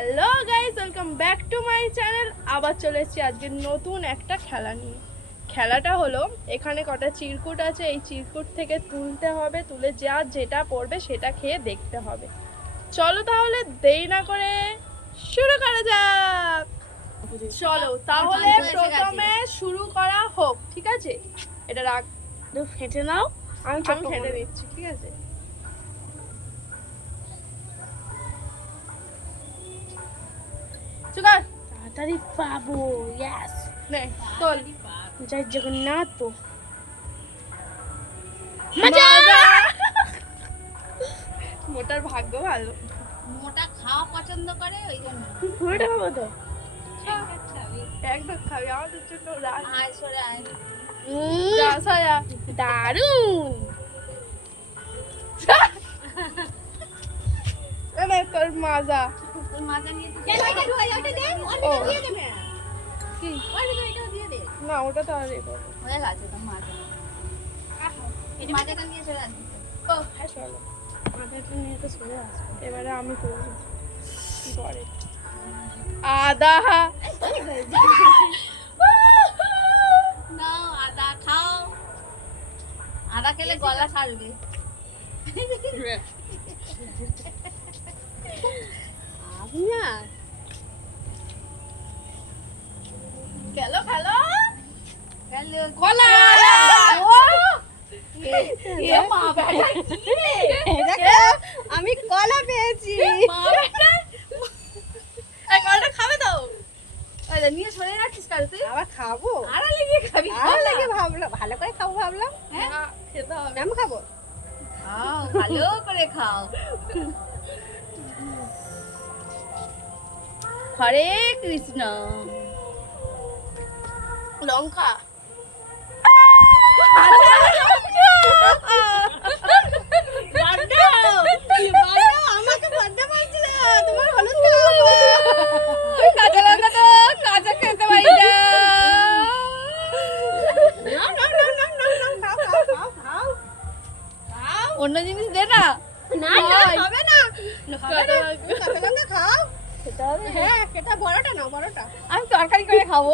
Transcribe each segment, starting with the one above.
Hello guys welcome back to my channel আবার চলে এসেছি আজকে নতুন একটা খেলা নিয়ে। খেলাটা হলো এখানে কটা চিরকুট আছে এই চিরকুট থেকে তুলতে হবে তুলে যা যেটা পড়বে সেটা খেয়ে দেখতে হবে। চলো তাহলে দেরি না করে শুরু করা যাক। চলো তাহলে গেছে। প্রথমে শুরু করা হোক ঠিক আছে? এটা রাখ। ফেটে নাও। আমি আমি ফেটে দিচ্ছি ঠিক আছে? চুকার তাড়াতাড়ি পাবো ইয়াস নে তোল। জয় জগন্নাথ। তো মজা! মোটার ভাগ্য ভালো। মোটা খাওয়া পছন্দ করে ওই জন্য। পুরোটা পাবো তো? একদম খাবি আমাদের জন্য আয় সরে আয়। দারুণ তোর মাজা। না ওটা তো আর হয়ে হ্যাঁ এবারে আমি করব। কি করে? আদা। নাও আদা খাও আদা খেলে গলা সারবে আমি না খেলো খেলো গেলো। কলা আমি কলা পেয়েছি। কলাটা খাবে তো? নিয়ে সরে যাচ্ছিস কাল তুই আবার খাব? আড়ালে গিয়ে খাবি লাগে ভাবলাম ভালো করে খাব ভাবলাম। না, খেতে হবে। আমি খাব? খাও ভালো করে খাও। খাও খাও খাও অন্য জিনিস দে না। না। হবে না। খাও। খেতে হবে? হ্যাঁ এটা বড়টা না বড়টা। আমি তরকারি করে খাব।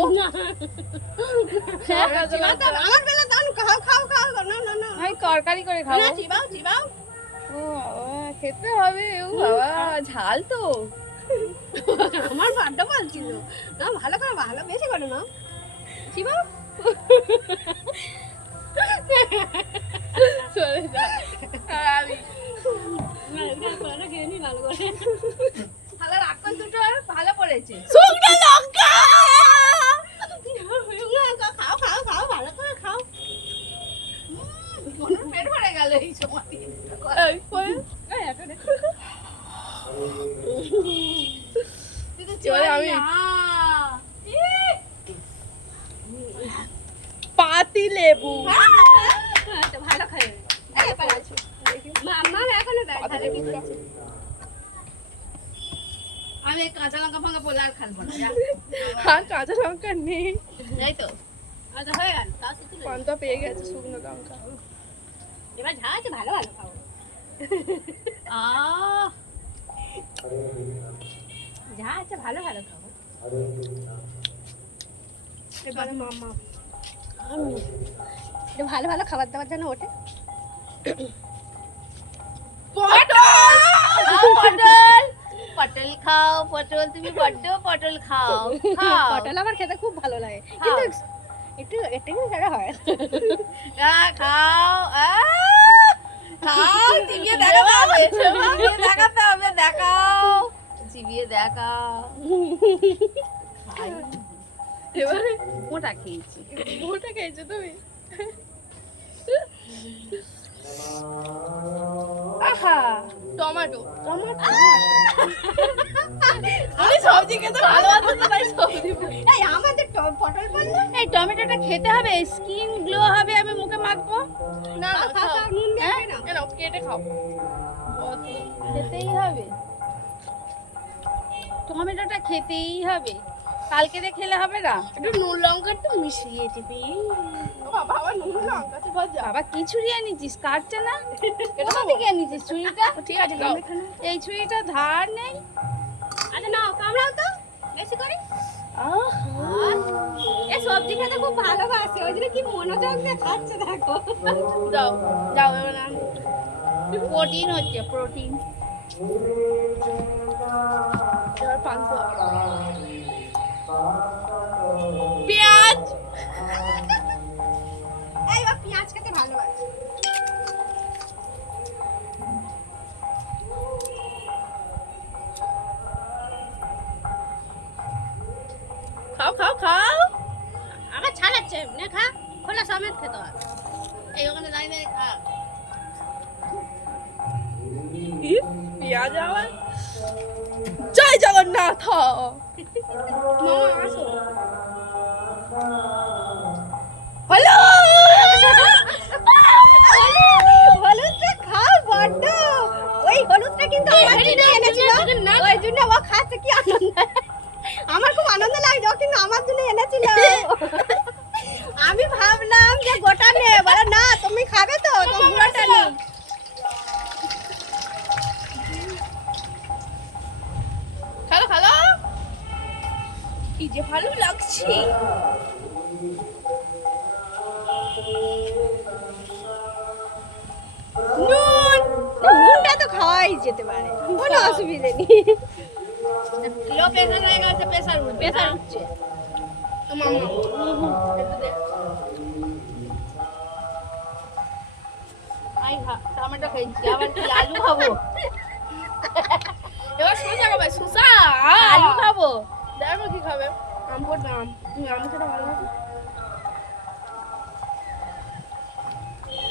হ্যাঁ, না, আমার বেলা দাও খাও খাও খাও না না না আমি তরকারি করে না চিবাও চিবাও ও বাবা খেতে হবে ও বাবা ঝাল তো। আমার বাড্ডা বলছিল না ভালো করো ভালো বেশি করে না চিবাও চলে যা। আর আমি না এটা করে খেয়ে নি ভালো করে। তাহলে দুটো ভালো পড়েছে। শুকনো লঙ্কা! লঙ্কা খাও খাও খাও ভালো করে খাও। পেট ভরে গেল এই সময়। এই কই তুই তো এবারে আমি- পাতি লেবু। আচ্ছা ভালো খাই। এই এবার আছো। মামা এখনও দেয় পাতি তাহলে কি লেবুটা। করছে আমি কাঁচা লঙ্কা ফাঙ্কা পড়লে আর খাব না যা। আর কাঁচা লঙ্কা নেই। এই তো আচ্ছা হয়ে গেল তাও তো তুলে পান্তা পেয়ে গেছে শুকনো লঙ্কা। এবার যা আছে ভালো ভালো যা আছে ভালো ভালো এবারে মামা। আমি ভালো ভালো খাবার দাবার যেন ওঠে। পটল! পটল! পটল খাও পটল তুমি বড্ড পটল খাও। খাও। পটল আমার খেতে খুব ভালো লাগে। কিন্তু একটু একটু খেতে হয়। আহ, খাও। খাও চিবিয়ে দেখাতে হবে দেখাতে হবে দেখাও। চিবিয়ে দেখাও। এবারে মোটা খেয়েছি। ওটা খেয়েছো তুমি? আহা! টমেটো। টমেটো। তো। এই আমাদের পটল বললে এই টমেটোটা খেতে হবে স্কিন গ্লো হবে আমি মুখে মাখবো। না খাও, নুন হ্যাঁ? না। কেটে খাও। খেতেই হবে। টমেটোটা খেতেই হবে। কালকে দিয়ে খেলে হবে না? একটু নুন লঙ্কা একটু মিশিয়ে দিবি। বাবা আবার নুন লঙ্কা তো ভাজা। বাবা কি ছুরি এনেছিস কাটছে না? কোথা থেকে এনেছিস ছুরিটা ঠিক আছে এই ছুরিটা ধার নেই। আচ্ছা নাও বেশি করে। এ সবজি খেতে খুব ভালোবাসে, ওই জন্য কি মনোযোগ দিয়ে খাচ্ছে দেখো। যাও যাও এবার প্রোটিন হচ্ছে, প্রোটিন। পেঁয়াজ। এইবার পেঁয়াজ খেতে ভালোবাসে। সমেত খেতে হয় এই ওখানে দাঁড়িয়ে খা পেঁয়াজ আবার জয় জগন্নাথ! মামা আসো। যে ভালো লাগছে। নুনটা তো খাওয়াই যেতে পারে। কোনো অসুবিধে নেই। লো প্রেসার হয়ে গেছে প্রেসার উঠবে প্রেসার উঠছে। মামা আমি খা টমেটো খেয়েছি আবার কি আলু খাব? এবার শসা খাবে শসা! আলু খাব? দেখো কি খাবে। আম করতে আম তুমি আম খেতে ভালো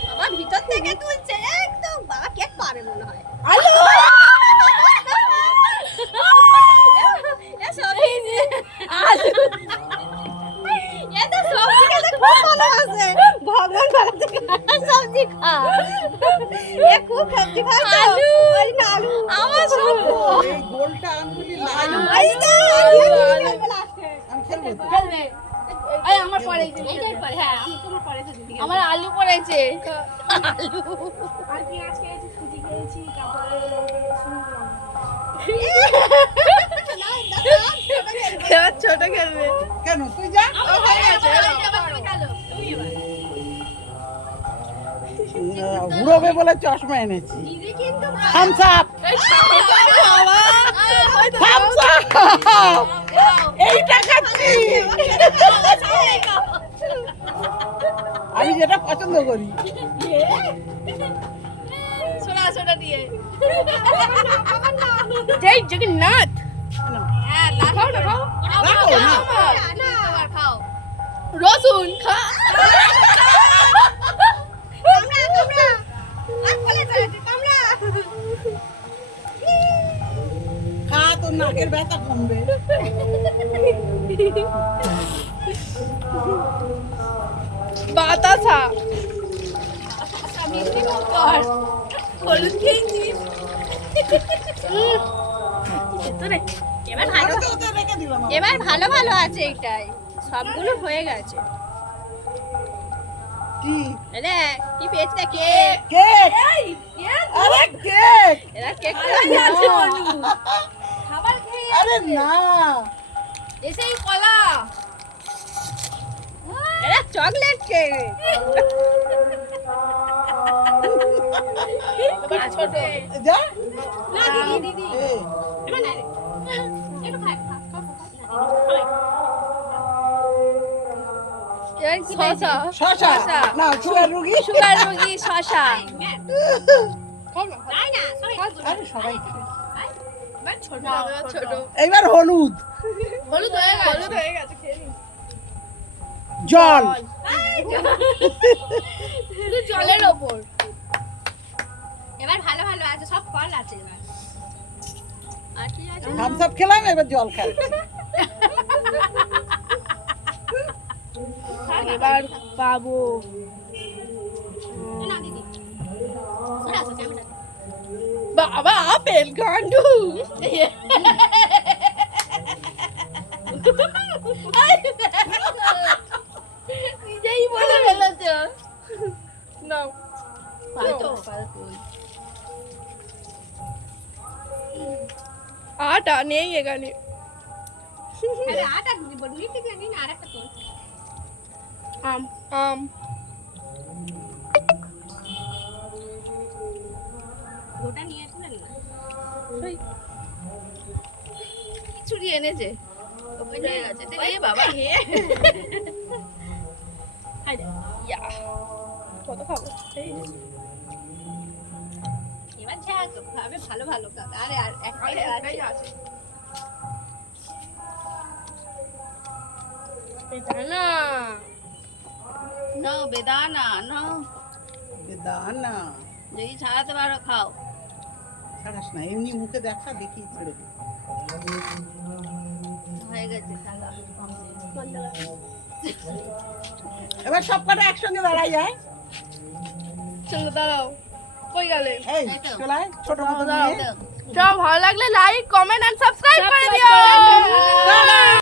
বাবা ভিতর থেকে তুলছে। একদম। বাবা কেক পাবে মনে হয়। আলু! আলু। এ তো সবজি খেতে খুব ভালোবাসে। ভগবান ভালো থেকে সবজি খা। এ খুব সবজি খায় আলু। আলু। আমার সব এই গোলটা আঙ্গুলি লাল ওই আমার পরে। এইটাই পরে হ্যাঁ। আমি তোমার পরে আমার আলু পড়েছে। আর পেঁয়াজ খেয়েছি সুজি খেয়েছি তারপরে ছোট খেলবে। কেন? তুই যা। ঘুরোবে বলে চশমা এনেছি। দিদি কিন্তু থামস আপ এই বাবা ওই তো। থামস আপ এইটা খাচ্ছি আমি যেটা পছন্দ করি। জয় জগন্নাথ। হ্যাঁ রসুন খা খা তোর নাকের ব্যথা কমবে। বাতাসা। এবার ভালো ভালো ভালো আছে এটাই। সবগুলো হয়ে গেছে। কি? রে কি পেয়েছি কেক! কেক আরে কেক! এরা কেক খাবার খেয়ে আরে না। এসেই কলা এরা চকলেট কেক এবার ছোট। যা। না দিদি দিদি। না খা, খা, খা, শশা। না সুগার রুগী। সুগার রোগী এইবার হলুদ। হলুদ হয়ে গেছে হলুদ হয়ে গেছে খেয়ে জল। শুধু জলের ওপর এবার ভালো ভালো আছে সব ফল আছে এবার। আর কি আছে থামস আপ খেলাম এবার জল খাই। এবার পাবো বাবা আপেল গান্ডু নিজেই বলে ফেলেছ। নাও। আটা নেই এখানে। আম আম। ওটা নিয়ে আসলেন না। এই, এনেছে। হয়ে গেছে। এ বাবা হে ইয়া। কত খাব? এবার ভালো ভালো খাবে। আরে আর আছে। না বেদানা। নাও দানা যদি ছাড়াতে পারো খাও। ছাড়াস না এমনি মুখে দেখা দেখি ছেড়ে হয়ে গেছে এবার সব কটা একসঙ্গে দাঁড়াই যায় চলো দাঁড়াও। কই গেলে? এই চলাই ছোট মতো দাঁড়াও, ভালো লাগলে লাইক কমেন্ট এন্ড সাবস্ক্রাইব করে দিও।